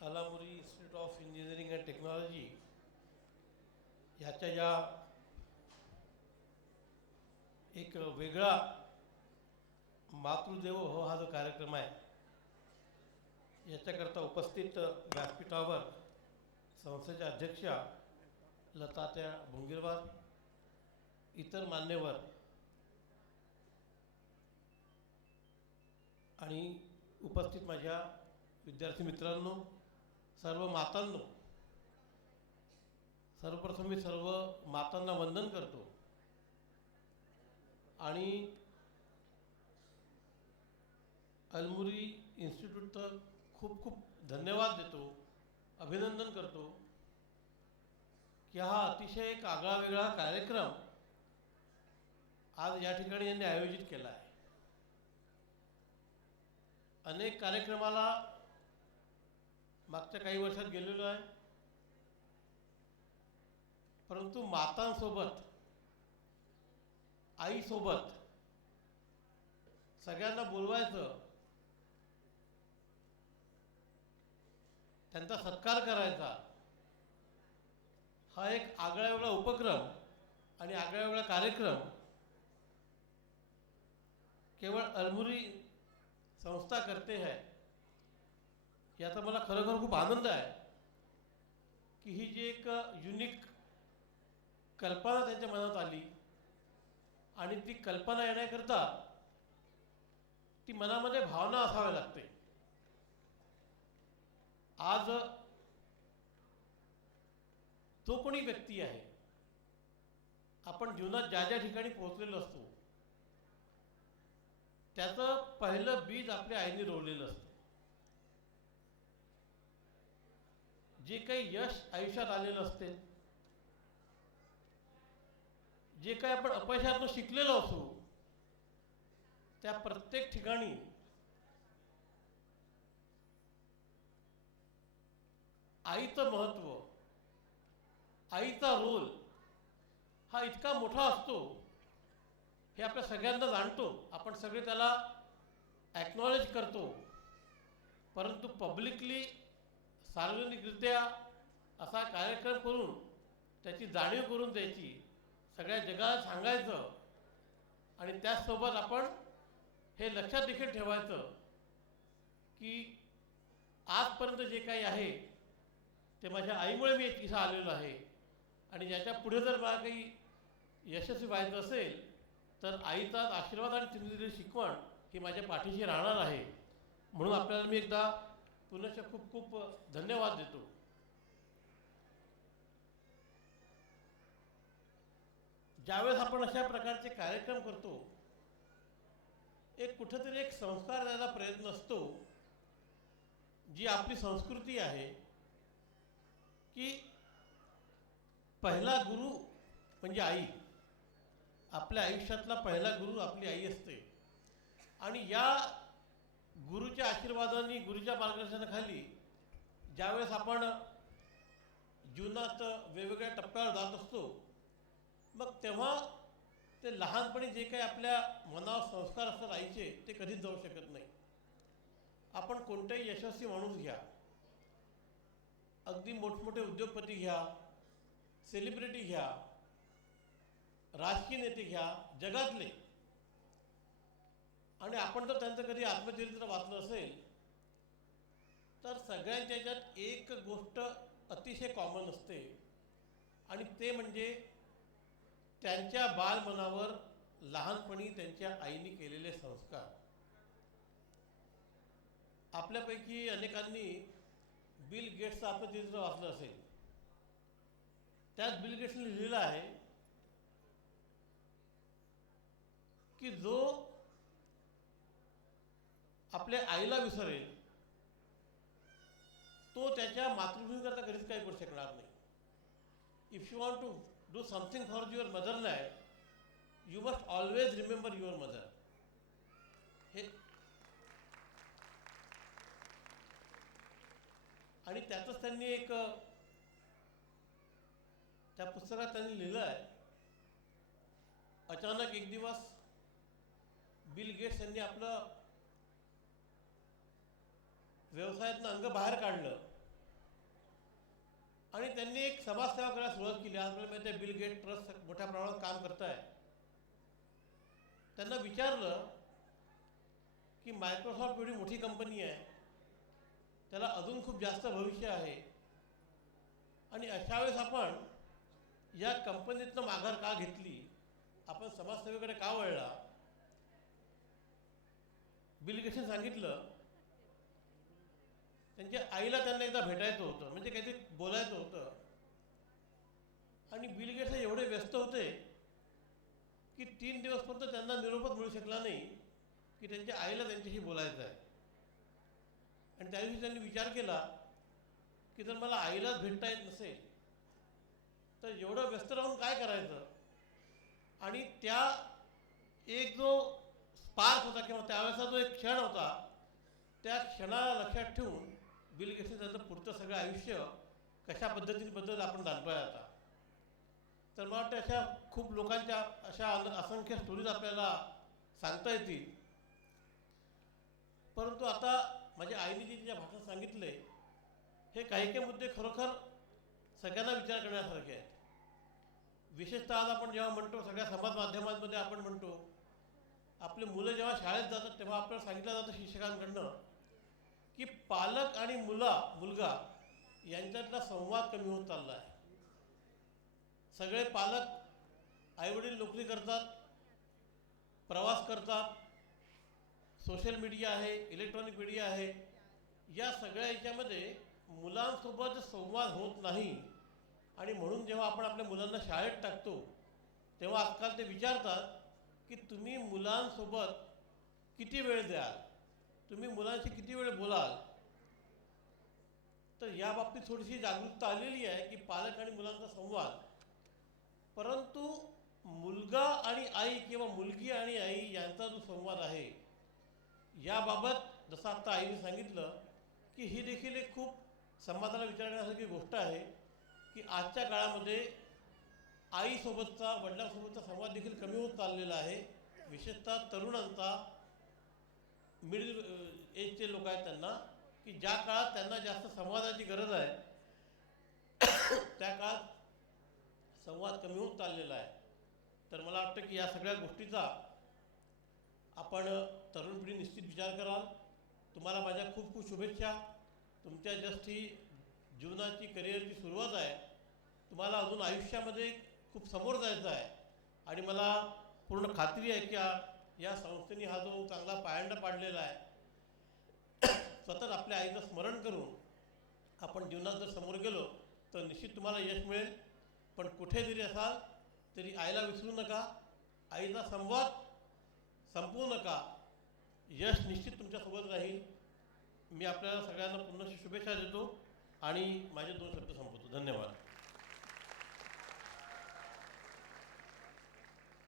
अलामुरी institute of engineering and technology ह्याच्या ज्या एक वेगळा मातृदेवो हो हा जो कार्यक्रम आहे याच्याकरता उपस्थित व्यासपीठावर संस्थेच्या अध्यक्षा लतात्या भुंगीरवार, इतर मान्यवर आणि उपस्थित माझ्या विद्यार्थी मित्रांनो, सर्व मातांनो, सर्वप्रथम मी सर्व मातांना वंदन करतो आणि अलमुरी इन्स्टिट्यूटचं खूप खूप धन्यवाद देतो, अभिनंदन करतो की हा अतिशय एक आगळा वेगळा कार्यक्रम आज या ठिकाणी यांनी आयोजित केला आहे. अनेक कार्यक्रमाला मागच्या काही वर्षात गेलेलो आहे, परंतु मातांसोबत, आईसोबत सगळ्यांना बोलवायचं, त्यांचा सत्कार करायचा, हा एक आगळा वेगळा उपक्रम आणि आगळा वेगळा कार्यक्रम केवळ अलमुरी संस्था करते है याचा मला खरोखर खूप आनंद आहे की ही जी एक युनिक कल्पना त्यांच्या मनात आली आणि ती कल्पना येण्याकरता ती मनामध्ये भावना असावी लागते. आज जो कोणी व्यक्ती आहे, आपण जीवनात ज्या ज्या ठिकाणी पोहोचलेलो असतो त्याचं पहिलं बीज आपल्या आईने रोवलेलं असतं. जे काही यश आयुष्यात आलेलं असते, जे काही आपण अपयशातून शिकलेलो असू, त्या प्रत्येक ठिकाणी आईचं महत्त्व, आईचा रोल हा इतका मोठा असतो हे आपल्या सगळ्यांना जाणतो. आपण सगळे त्याला ॲक्नॉलेज करतो, परंतु पब्लिकली सार्वजनिकरित्या असा कार्यक्रम करून त्याची जाणीव करून द्यायची, सगळ्या जगाला सांगायचं आणि त्याचसोबत आपण हे लक्षात देखील ठेवायचं की आजपर्यंत जे काही आहे ते माझ्या आईमुळे मी इथं आलेलो आहे आणि याच्या पुढे जर मला काही यशस्वी व्हायचं असेल तर आईचाच आशीर्वाद आणि तिने दिलेली शिकवण ही माझ्या पाठीशी राहणार आहे. म्हणून आपल्याला मी एकदा पुनश्च खूप खूप धन्यवाद देतो. ज्यावेळेस आपण अशा प्रकारचे कार्यक्रम करतो, एक कुठेतरी एक संस्कार द्यायला प्रयत्न असतो. जी आपली संस्कृती आहे की पहिला गुरु म्हणजे आई, आपल्या आयुष्यातला पहिला गुरु आपली आई असते आणि या गुरुच्या आशीर्वादाने, गुरुच्या मार्गदर्शनाखाली ज्यावेळेस आपण जीवनात वेगवेगळ्या टप्प्यावर जात असतो, मग तेव्हा ते लहानपणी जे काही आपल्या मनावर संस्कार असतात आईचे, ते कधीच जाऊ शकत नाही. आपण कोणताही यशस्वी माणूस घ्या, अगदी मोठमोठे उद्योगपती घ्या, सेलिब्रिटी घ्या, राजकीय नेते घ्या, जगातले, आणि आपण जर त्यांचं कधी आत्मचरित्र वाचलं असेल तर सगळ्यांच्या ह्याच्यात एक गोष्ट अतिशय कॉमन असते आणि ते म्हणजे त्यांच्या बालमनावर लहानपणी त्यांच्या आईने केलेले संस्कार. आपल्यापैकी अनेकांनी बिल गेट्सचं आत्मचरित्र वाचलं असेल. त्यात बिल गेट्सने लिहिलेलं आहे की जो आपल्या आईला विसरेल तो त्याच्या मातृभूमीकरता कधीच काही करू शकणार नाही. If you want to do something for your motherland you must always remember your mother. हे आणि त्यातच त्यांनी एक त्या पुस्तकात त्यांनी लिहिलं आहे, अचानक एक दिवस बिल गेट्स यांनी आपलं व्यवसायातनं अंग बाहेर काढलं आणि त्यांनी एक समाजसेवा करायला सुरुवात केली. आपल्याला माहिती आहे बिल गेट ट्रस्ट मोठ्या प्रमाणात काम करत आहे. त्यांना विचारलं की मायक्रोसॉफ्ट एवढी मोठी कंपनी आहे, त्याला अजून खूप जास्त भविष्य आहे, आणि अशा वेळेस आपण या कंपनीतनं माघार का घेतली, आपण समाजसेवेकडे का वळला. बिल गेट्सने सांगितलं त्यांच्या आईला त्यांना एकदा भेटायचं होतं, म्हणजे काहीतरी बोलायचं होतं, आणि बिल गेट्स एवढे व्यस्त होते की 3 दिवसपर्यंत त्यांना निरोपच मिळू शकला नाही की त्यांच्या आईला त्यांच्याशी बोलायचं आहे. आणि त्या दिवशी त्यांनी विचार केला की जर मला आईलाच भेटता येत नसेल तर एवढं व्यस्त राहून काय करायचं. आणि त्या एक जो स्पार्क होता किंवा त्यावेळेचा जो एक क्षण होता, त्या क्षणाला लक्षात ठेवून बिल गेट्सने त्यांचं पुढचं सगळं आयुष्य कशा पद्धतीने आपण जाणतोय आता. तर मला वाटतं अशा खूप लोकांच्या अशा असंख्य स्टोरीज आपल्याला सांगता येतील. परंतु आता माझ्या आईने जे तिच्या भाषणात सांगितले हे काही काही मुद्दे खरोखर सगळ्यांना विचार करण्यासारखे आहेत. विशेषतः आज आपण जेव्हा म्हणतो, सगळ्या समाज माध्यमांमध्ये आपण म्हणतो, आपले मुलं जेव्हा शाळेत जातात तेव्हा आपल्याला सांगितलं जातं शिक्षकांकडनं की पालक आणि मुलगा यांच्यातला संवाद कमी होत चालला आहे. सगळे पालक आईवडील नोकरी करतात, प्रवास करतात, सोशल मीडिया आहे, इलेक्ट्रॉनिक मीडिया आहे, या सगळ्या याच्यामध्ये मुलांसोबत संवाद होत नाही. आणि म्हणून जेव्हा आपण आपल्या मुलांना शाळेत टाकतो तेव्हा आजकाल ते विचारतात की तुम्ही मुलांसोबत किती वेळ द्याल, तुम्ही मुलांशी किती वेळ बोलाल. तर या बाबतीत थोडीशी जागरूकता आलेली आहे की पालक आणि मुलांचा संवाद, परंतु मुलगा आणि आई किंवा मुलगी आणि आई यांचा जो संवाद आहे याबाबत जसं आत्ता आईने सांगितलं की ही देखील एक खूप समाजाला विचार करण्यासारखी गोष्ट आहे की आजच्या काळामध्ये आईसोबतचा, वडिलांसोबतचा संवाद देखील कमी होत चाललेला आहे. विशेषतः तरुणांचा, मिडल एजचे लोक आहेत त्यांना, की ज्या काळात त्यांना जास्त संवादाची गरज आहे त्या काळात संवाद कमी होत चाललेला आहे. तर मला वाटतं की या सगळ्या गोष्टीचा आपण तरुण पिढी निश्चित विचार कराल. तुम्हाला माझ्या खूप खूप शुभेच्छा. तुमच्या जस्ट ही जीवनाची, करिअरची सुरुवात आहे. तुम्हाला अजून आयुष्यामध्ये खूप समोर जायचं आहे आणि मला पूर्ण खात्री आहे की या संस्थेने हा जो चांगला पायंडा पाडलेला आहे, सतत आपल्या आईचं स्मरण करून आपण जीवनात जर समोर गेलो तर निश्चित तुम्हाला यश मिळेल. पण कुठे जरी असाल तरी आईला विसरू नका, आईचा संवाद संपवू नका. यश निश्चित तुमच्यासोबत राहील. मी आपल्याला सगळ्यांना पुन्हा शुभेच्छा देतो आणि माझे 2 शब्द संपवतो. धन्यवाद.